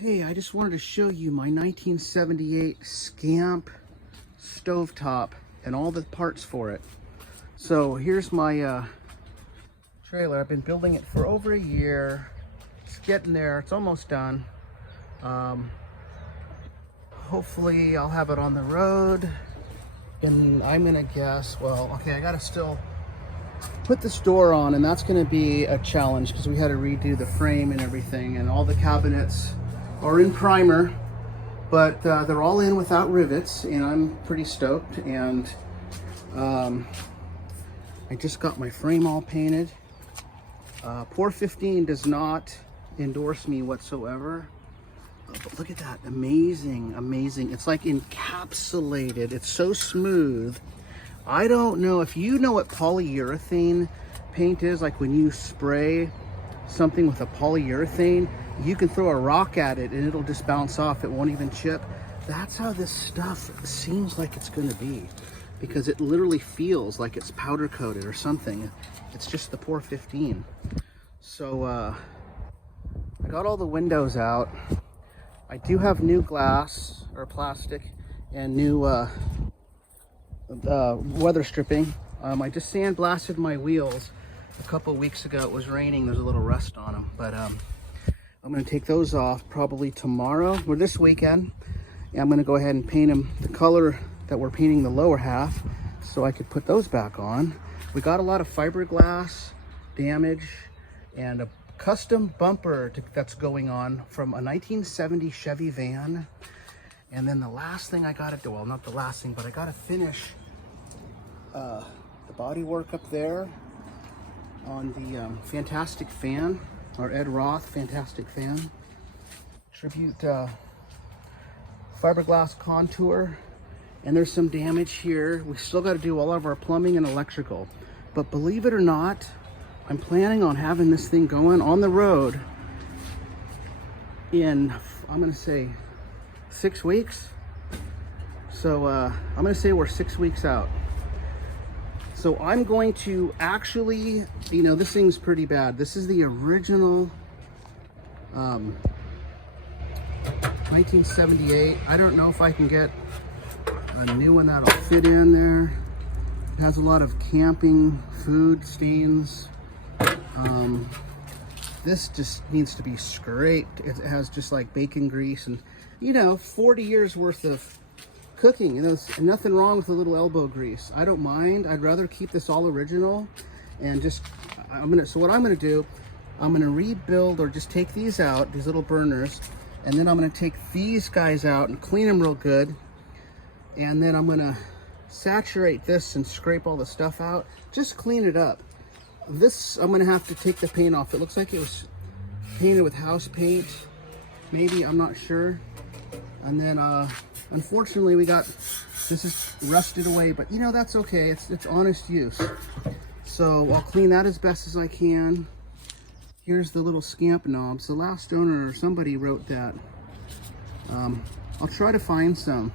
Hey, I just wanted to show you my 1978 Scamp stovetop and all the parts for it. So here's my trailer. I've been building it for over a year. It's getting there. It's almost done. Hopefully I'll have it on the road. And I'm gonna guess, well, okay, I gotta still put this door on, and that's gonna be a challenge because we had to redo the frame and everything, and all the cabinets are in primer, but they're all in without rivets, and I'm pretty stoked. And I just got my frame all painted. Pour 15 does not endorse me whatsoever. But look at that, amazing, amazing. It's like encapsulated. It's so smooth. I don't know if you know what polyurethane paint is, like when you spray something with a polyurethane, you can throw a rock at it and it'll just bounce off. It won't even chip. That's how this stuff seems like it's gonna be, because it literally feels like it's powder coated or something. It's just the Pour 15. So I got all the windows out. I do have new glass or plastic and new weather stripping. I just sandblasted my wheels a couple weeks ago. It was raining. There's a little rust on them, but I'm going to take those off probably tomorrow or this weekend. And I'm going to go ahead and paint them the color that we're painting the lower half so I could put those back on. We got a lot of fiberglass damage and a custom bumper that's going on from a 1970 Chevy van. And then the last thing I got to do, well, not the last thing, but I got to finish the body work up there on the Fantastic Fan, or Ed Roth Fantastic Fan. Tribute fiberglass contour. And there's some damage here. We still got to do all of our plumbing and electrical. But believe it or not, I'm planning on having this thing going on the road in, I'm going to say, 6 weeks. So I'm going to say we're 6 weeks out. So I'm going to actually, you know, this thing's pretty bad. This is the original 1978. I don't know if I can get a new one that'll fit in there. It has a lot of camping food stains. This just needs to be scraped. It has just like bacon grease and, you know, 40 years worth of cooking. You know, there's nothing wrong with a little elbow grease. I don't mind. I'd rather keep this all original and just, so what I'm gonna do, I'm gonna rebuild or just take these out, these little burners, and then I'm gonna take these guys out and clean them real good. And then I'm gonna saturate this and scrape all the stuff out. Just clean it up. This, I'm gonna have to take the paint off. It looks like it was painted with house paint. Maybe, I'm not sure. And then, unfortunately, this is rusted away, but you know, that's okay. It's honest use. So I'll clean that as best as I can. Here's the little Scamp knobs. The last owner or somebody wrote that. I'll try to find some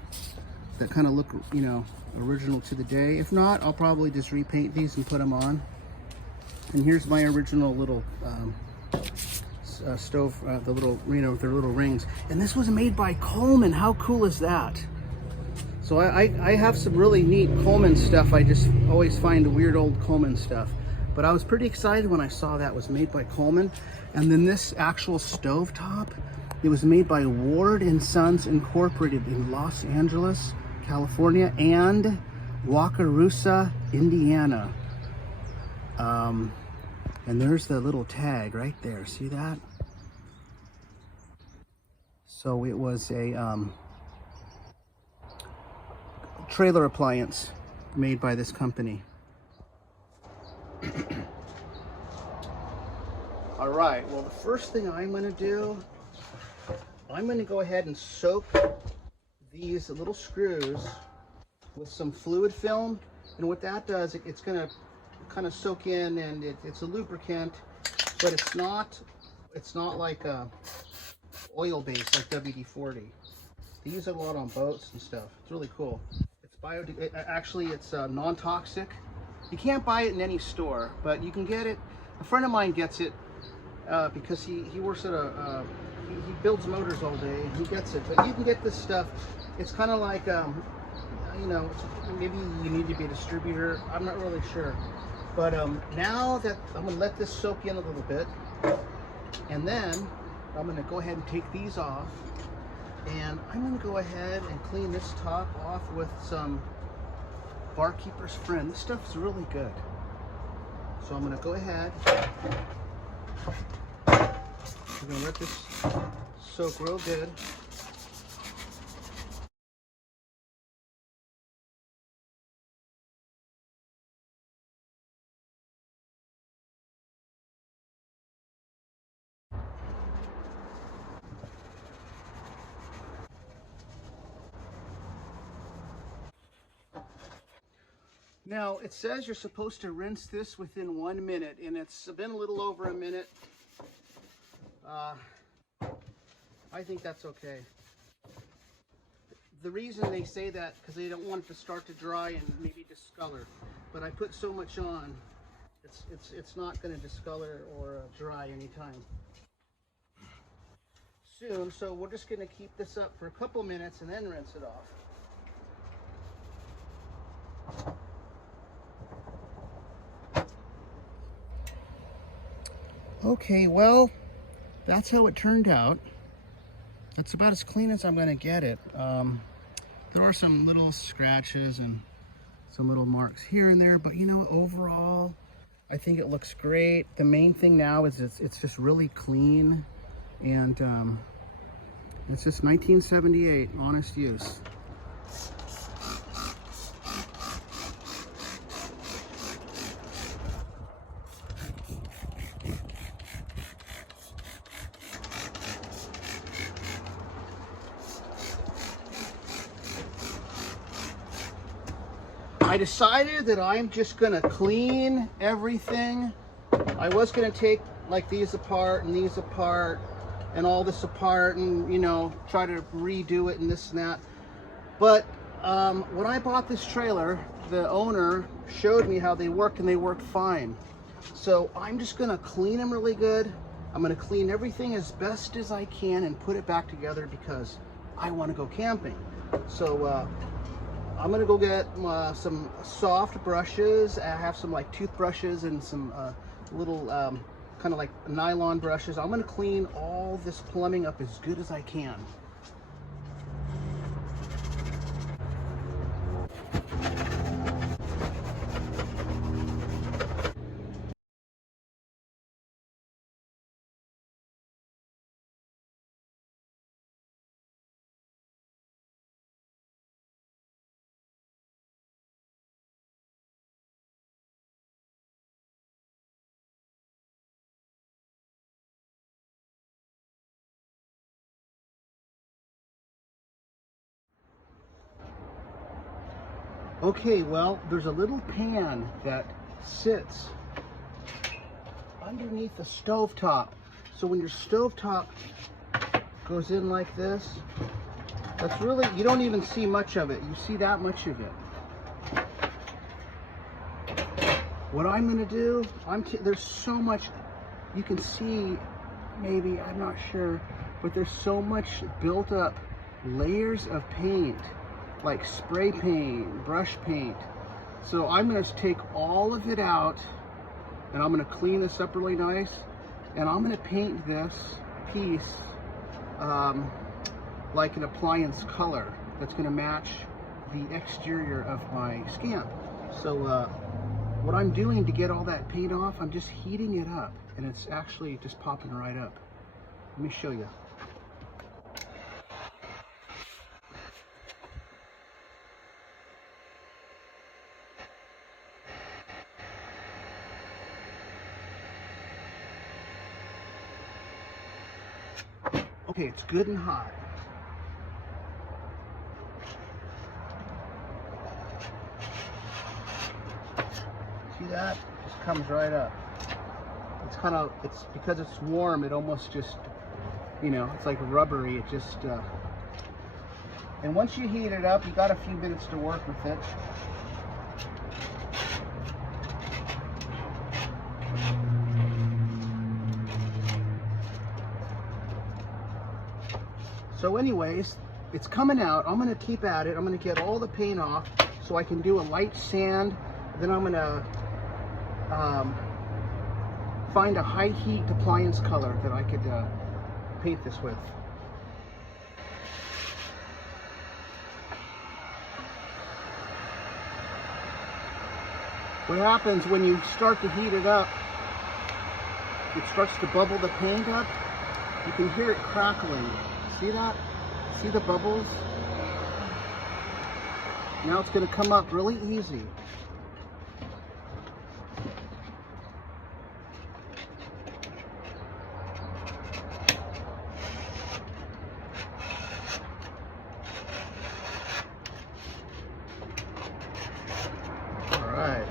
that kind of look, you know, original to the day. If not, I'll probably just repaint these and put them on. And here's my original little stove, the little, you know, their little rings. And this was made by Coleman. How cool is that? So I have some really neat Coleman stuff. I just always find weird old Coleman stuff. But I was pretty excited when I saw that was made by Coleman. And then this actual stovetop, it was made by Ward and Sons Incorporated in Los Angeles, California, and Wakarusa, Indiana. And there's the little tag right there. See that? So it was a trailer appliance made by this company. All right, well, the first thing I'm going to do, I'm going to go ahead and soak these little screws with some fluid film. And what that does, it's going to kind of soak in, and it's a lubricant, but it's not like a oil base like WD-40. They use it a lot on boats and stuff. It's really cool. It's actually it's non-toxic. You can't buy it in any store, but you can get it. A friend of mine gets it because he works at he builds motors all day and he gets it. But you can get this stuff. It's kind of like you know, maybe you need to be a distributor. I'm not really sure. But now that I'm going to let this soak in a little bit, and then I'm going to go ahead and take these off, and I'm going to go ahead and clean this top off with some Barkeeper's Friend. This stuff's really good. So I'm going to go ahead. I'm going to let this soak real good. Now, it says you're supposed to rinse this within 1 minute, and it's been a little over a minute. I think that's okay. The reason they say that, because they don't want it to start to dry and maybe discolor. But I put so much on, it's not going to discolor or dry anytime soon. So we're just going to keep this up for a couple minutes and then rinse it off. Okay, well, that's how it turned out. That's about as clean as I'm going to get it. There are some little scratches and some little marks here and there, but you know, overall, I think it looks great. The main thing now is it's just really clean, and it's just 1978, honest use. I decided that I'm just gonna clean everything. I was gonna take like these apart and these apart and all this apart and, you know, try to redo it and this and that. But when I bought this trailer, the owner showed me how they work, and they work fine. So I'm just gonna clean them really good. I'm gonna clean everything as best as I can and put it back together because I wanna go camping. So I'm gonna go get some soft brushes. I have some like toothbrushes and some little kind of like nylon brushes. I'm gonna clean all this plumbing up as good as I can. Okay, well, there's a little pan that sits underneath the stovetop. So when your stovetop goes in like this, that's really, you don't even see much of it. You see that much of it. What I'm gonna do, there's so much, you can see, maybe, I'm not sure, but there's so much built up layers of paint, like spray paint, brush paint. So I'm gonna take all of it out, and I'm gonna clean this up really nice, and I'm gonna paint this piece like an appliance color that's gonna match the exterior of my Scamp. So what I'm doing to get all that paint off, I'm just heating it up, and it's actually just popping right up. Let me show you. Okay, it's good and hot. See that? It just comes right up. It's kind of, it's because it's warm, it almost just, you know, it's like rubbery. It just, and once you heat it up, you got a few minutes to work with it. So anyways, it's coming out. I'm gonna keep at it. I'm gonna get all the paint off so I can do a light sand. Then I'm gonna find a high heat appliance color that I could paint this with. What happens when you start to heat it up, it starts to bubble the paint up. You can hear it crackling. See that? See the bubbles? Now it's going to come up really easy. All right.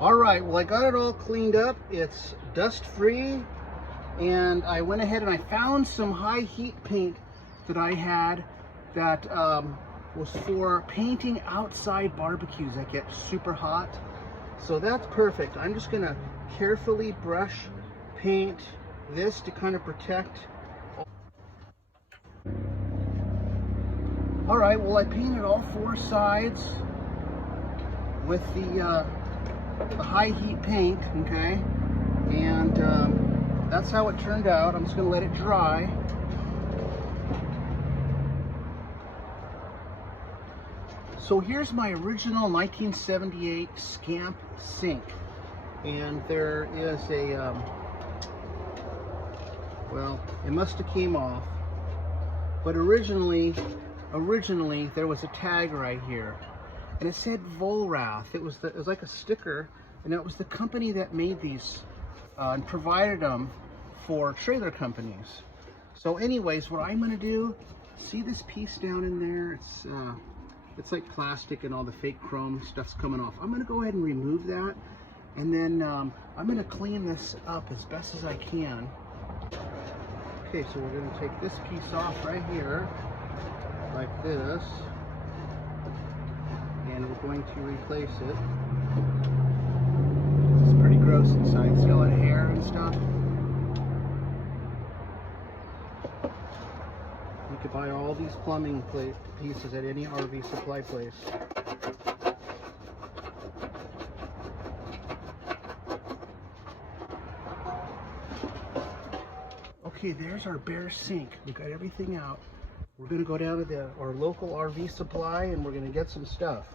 All right, well, I got it all cleaned up. It's dust free, and I went ahead and I found some high heat paint that I had that was for painting outside barbecues that get super hot. So that's perfect. I'm just gonna carefully brush paint this to kind of protect. All right, well, I painted all 4 sides with the high heat paint, okay, and that's how it turned out. I'm just going to let it dry. So here's my original 1978 Scamp sink, and there is a well, it must have came off, but originally there was a tag right here. And it said Volrath. It was like a sticker, and it was the company that made these and provided them for trailer companies. So anyways, what I'm gonna do, see this piece down in there? It's like plastic and all the fake chrome stuff's coming off. I'm gonna go ahead and remove that, and then I'm gonna clean this up as best as I can. Okay, so we're gonna take this piece off right here, like this. And we're going to replace it. It's pretty gross inside. See all that hair and stuff? You could buy all these plumbing pieces at any RV supply place. Okay, there's our bare sink. We got everything out. We're gonna go down to our local RV supply and we're gonna get some stuff.